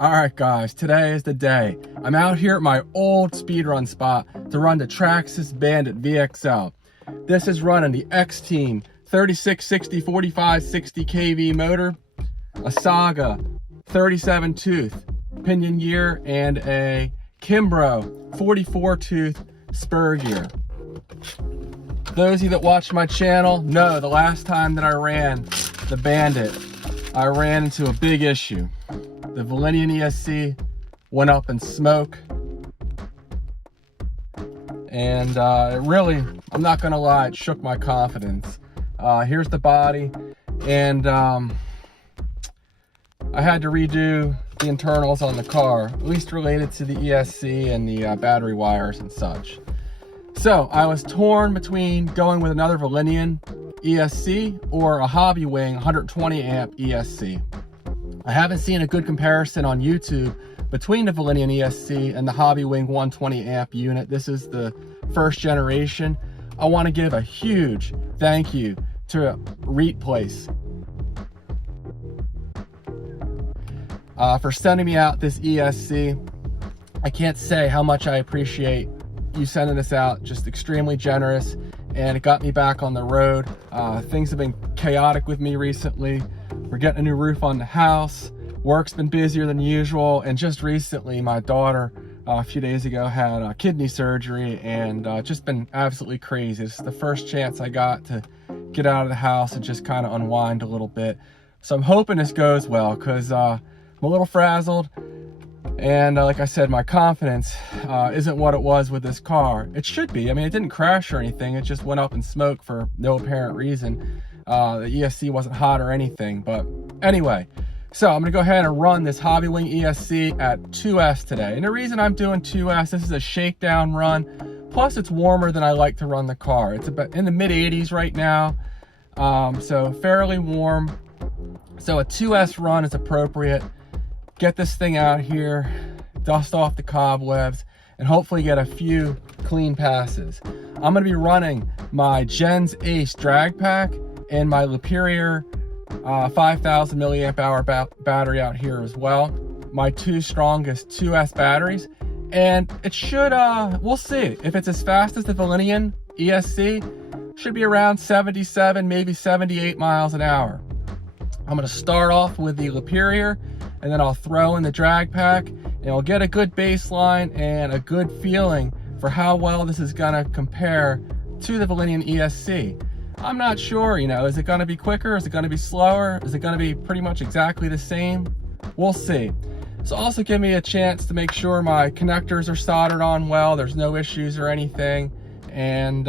Alright guys, today is the day. I'm out here at my old speedrun spot to run the Traxxas Bandit VXL. This is running the XTeam 3660 4560 kV motor, a Saga 37 tooth pinion gear, and a Kimbrough 44 tooth spur gear. Those of you that watch my channel know the last time that I ran the Bandit, I ran into a big issue. The Velineon ESC went up in smoke, and it really, I'm not gonna lie, it shook my confidence. Here's the body, and I had to redo the internals on the car, at least related to the ESC and the battery wires and such. So I was torn between going with another Velineon ESC or a Hobbywing 120 amp ESC. I haven't seen a good comparison on YouTube between the Velineon ESC and the Hobbywing 120 amp unit. This is the first generation. I want to give a huge thank you to REIT Place for sending me out this ESC. I can't say how much I appreciate you sending this out, just extremely generous, and it got me back on the road. Things have been chaotic with me recently. We're getting a new roof on the house. Work's been busier than usual, and just recently my daughter a few days ago had kidney surgery, and just been absolutely crazy. This is the first chance I got to get out of the house and just kind of unwind a little bit. So I'm hoping this goes well, because I'm a little frazzled, and like I said, my confidence isn't what it was with this car. It should be. I mean, it didn't crash or anything. It just went up in smoke for no apparent reason. The ESC wasn't hot or anything, but anyway. So I'm gonna go ahead and run this Hobbywing ESC at 2S today. And the reason I'm doing 2S, this is a shakedown run. Plus it's warmer than I like to run the car. It's about in the mid 80s right now. So fairly warm. So a 2S run is appropriate. Get this thing out here, dust off the cobwebs, and hopefully get a few clean passes. I'm gonna be running my Gens Ace drag pack and my Superior 5,000 milliamp hour battery out here as well. My two strongest 2S batteries, and it should, we'll see. If it's as fast as the Velineon ESC, should be around 77, maybe 78 miles an hour. I'm gonna start off with the Superior, and then I'll throw in the drag pack, and I'll get a good baseline and a good feeling for how well this is gonna compare to the Velineon ESC. I'm not sure, you know, is it gonna be quicker? Is it gonna be slower? Is it gonna be pretty much exactly the same? We'll see. So also give me a chance to make sure my connectors are soldered on well, there's no issues or anything, and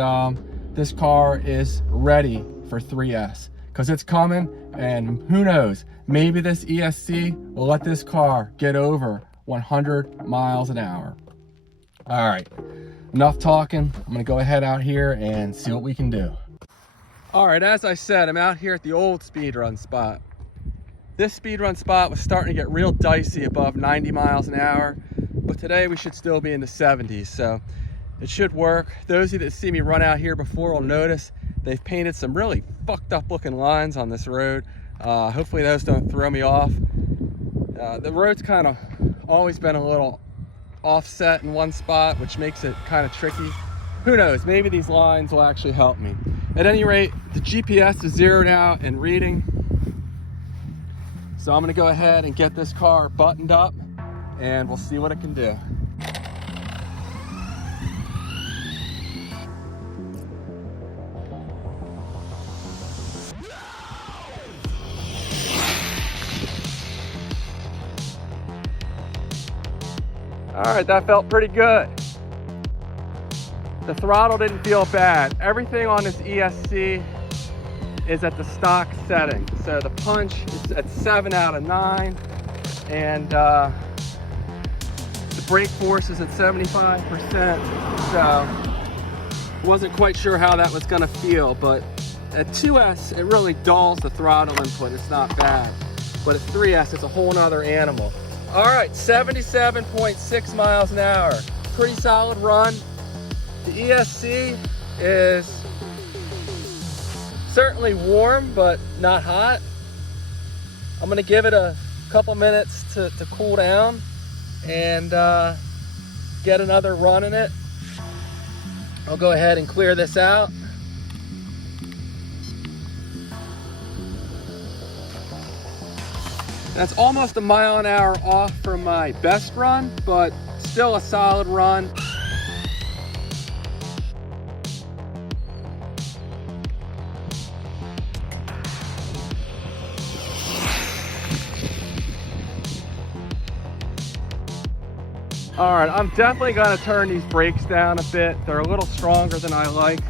this car is ready for 3S, because it's coming, and who knows, maybe this ESC will let this car get over 100 miles an hour. All right, enough talking. I'm gonna go ahead out here and see what we can do. All right, as I said, I'm out here at the old speedrun spot. This speedrun spot was starting to get real dicey above 90 miles an hour, but today we should still be in the 70s, so it should work. Those of you that see me run out here before will notice they've painted some really fucked up looking lines on this road. Hopefully those don't throw me off. The road's kind of always been a little offset in one spot, which makes it kind of tricky. Who knows, maybe these lines will actually help me. At any rate, the GPS is zeroed out and reading. So I'm gonna go ahead and get this car buttoned up, and we'll see what it can do. All right, that felt pretty good. The throttle didn't feel bad. Everything on this ESC is at the stock setting. So the punch is at 7 out of 9, and the brake force is at 75%. So wasn't quite sure how that was gonna feel, but at 2S, it really dulls the throttle input. It's not bad. But at 3S, it's a whole nother animal. All right, 77.6 miles an hour. Pretty solid run. The ESC is certainly warm, but not hot. I'm gonna give it a couple minutes to cool down and get another run in it. I'll go ahead and clear this out. That's almost a mile an hour off from my best run, but still a solid run. All right, I'm definitely gonna turn these brakes down a bit. They're a little stronger than I like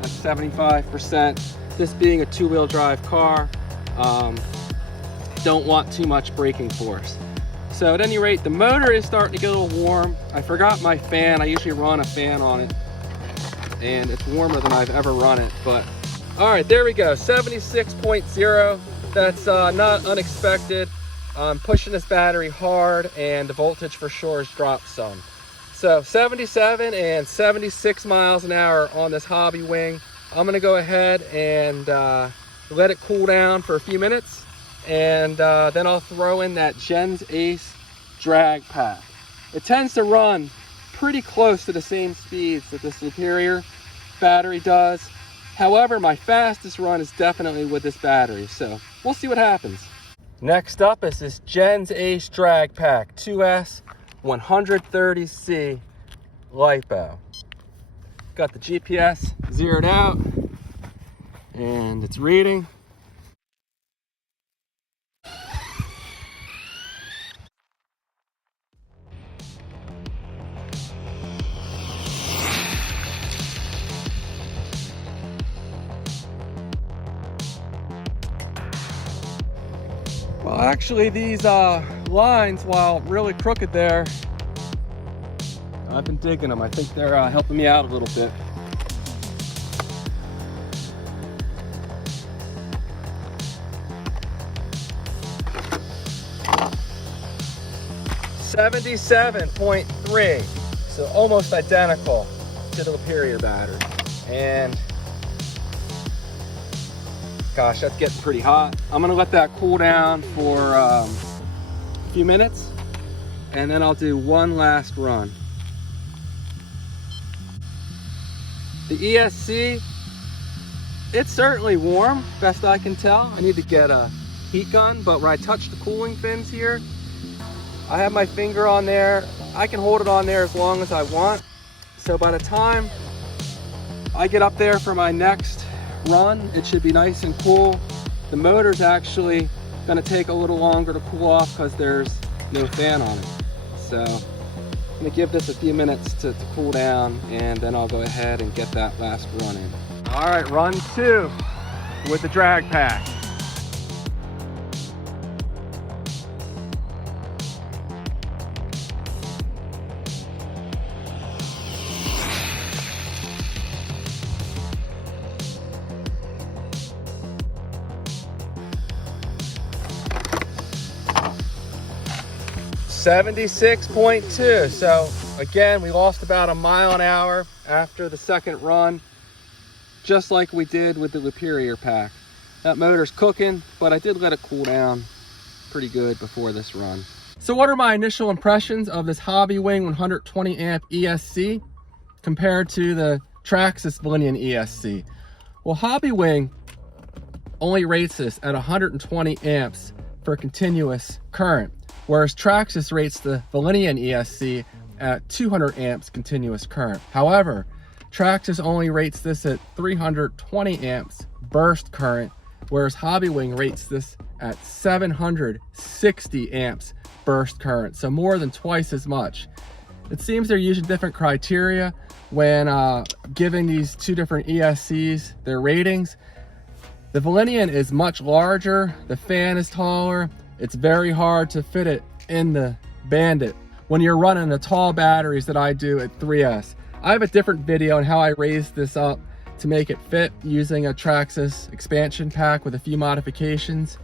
at 75%. This being a two-wheel drive car, don't want too much braking force. So at any rate, the motor is starting to get a little warm. I forgot my fan. I usually run a fan on it, and it's warmer than I've ever run it. But all right, there we go, 76.0. That's not unexpected. I'm pushing this battery hard, and the voltage for sure has dropped some. So 77 and 76 miles an hour on this Hobbywing. I'm gonna go ahead and let it cool down for a few minutes, and then I'll throw in that Skinz Ace drag pack. It tends to run pretty close to the same speeds that the Superior battery does. However, my fastest run is definitely with this battery, so we'll see what happens. Next up is this Skinz Ace drag pack 2S 130C LiPo. Got the GPS zeroed out, and it's reading. Well, actually, these lines, while really crooked there, I've been digging them. I think they're helping me out a little bit. .3, so almost identical to the Superior battery. And gosh, that's getting pretty hot. I'm gonna let that cool down for a few minutes, and then I'll do one last run. The ESC, it's certainly warm, best I can tell. I need to get a heat gun, but when I touch the cooling fins here, I have my finger on there. I can hold it on there as long as I want. So by the time I get up there for my next run, it should be nice and cool. The motor's actually gonna take a little longer to cool off because there's no fan on it. So I'm gonna give this a few minutes to cool down, and then I'll go ahead and get that last run in. All right, run 2 with the drag pack. .2, so again, we lost about a mile an hour after the second run, just like we did with the Superior pack. That motor's cooking, but I did let it cool down pretty good before this run. So what are my initial impressions of this Hobbywing 120 amp ESC compared to the Traxxas Velineon ESC? Well, Hobbywing only rates this at 120 amps for continuous current, whereas Traxxas rates the Velineon ESC at 200 amps continuous current. However, Traxxas only rates this at 320 amps burst current, whereas Hobbywing rates this at 760 amps burst current, so more than twice as much. It seems they're using different criteria when giving these two different ESCs their ratings. The Velineon is much larger, the fan is taller, it's very hard to fit it in the Bandit when you're running the tall batteries that I do at 3S. I have a different video on how I raised this up to make it fit using a Traxxas expansion pack with a few modifications.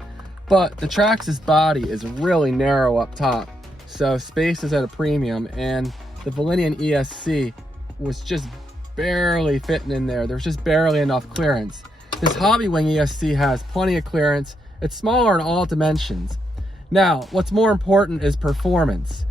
But the Traxxas body is really narrow up top, so space is at a premium, and the Velineon ESC was just barely fitting in there. There's just barely enough clearance. this Hobbywing ESC has plenty of clearance. It's smaller in all dimensions. Now, what's more important is performance.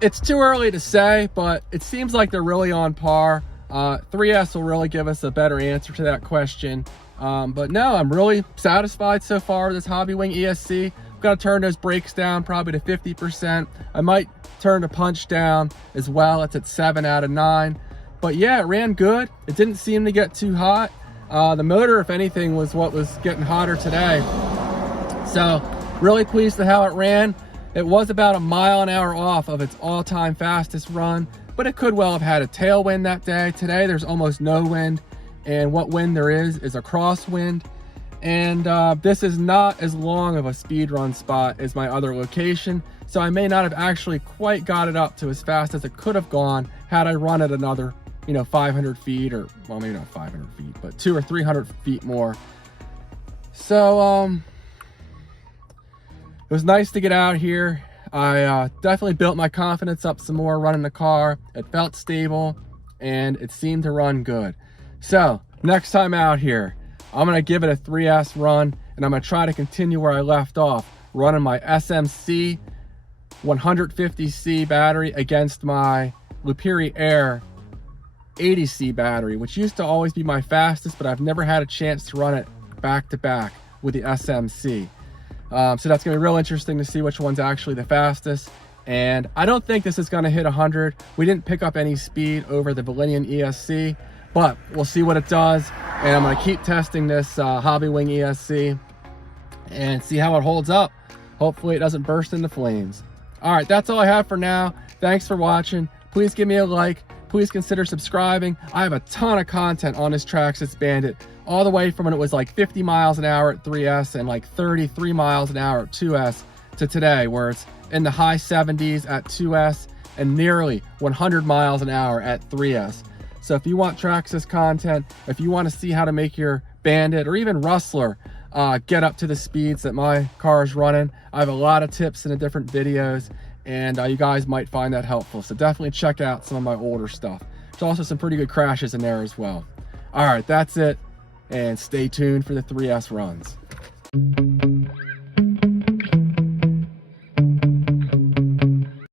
It's too early to say, but it seems like they're really on par. 3S will really give us a better answer to that question. But no, I'm really satisfied so far with this Hobbywing ESC. I've got to turn those brakes down probably to 50%. I might turn the punch down as well. It's at 7 out of 9. But yeah, it ran good. It didn't seem to get too hot. The motor, if anything, was what was getting hotter today. So really pleased with how it ran. It was about a mile an hour off of its all-time fastest run, but it could well have had a tailwind that day. Today there's almost no wind, and what wind there is a crosswind. And this is not as long of a speed run spot as my other location, so I may not have actually quite got it up to as fast as it could have gone had I run it another 500 feet, or well, maybe not 500 feet, but 200 or 300 feet more. So it was nice to get out here. I definitely built my confidence up some more running the car. It felt stable and it seemed to run good. So next time out here, I'm gonna give it a 3S run, and I'm gonna try to continue where I left off, running my SMC 150C battery against my Lupiri Air 80C battery, which used to always be my fastest, but I've never had a chance to run it back to back with the SMC. So that's gonna be real interesting to see which one's actually the fastest. And I don't think this is gonna hit 100. We didn't pick up any speed over the Velineon ESC, but we'll see what it does. And I'm gonna keep testing this Hobbywing ESC and see how it holds up. Hopefully it doesn't burst into flames. All right, that's all I have for now. Thanks for watching. Please give me a like. Please consider subscribing. I have a ton of content on this Traxxas Bandit, all the way from when it was like 50 miles an hour at 3S and like 33 miles an hour at 2S to today, where it's in the high 70s at 2S and nearly 100 miles an hour at 3S. So if you want Traxxas content, if you want to see how to make your Bandit or even Rustler get up to the speeds that my car is running, I have a lot of tips in the different videos, and you guys might find that helpful. So definitely check out some of my older stuff. There's also some pretty good crashes in there as well. All right, that's it, and stay tuned for the 3S runs.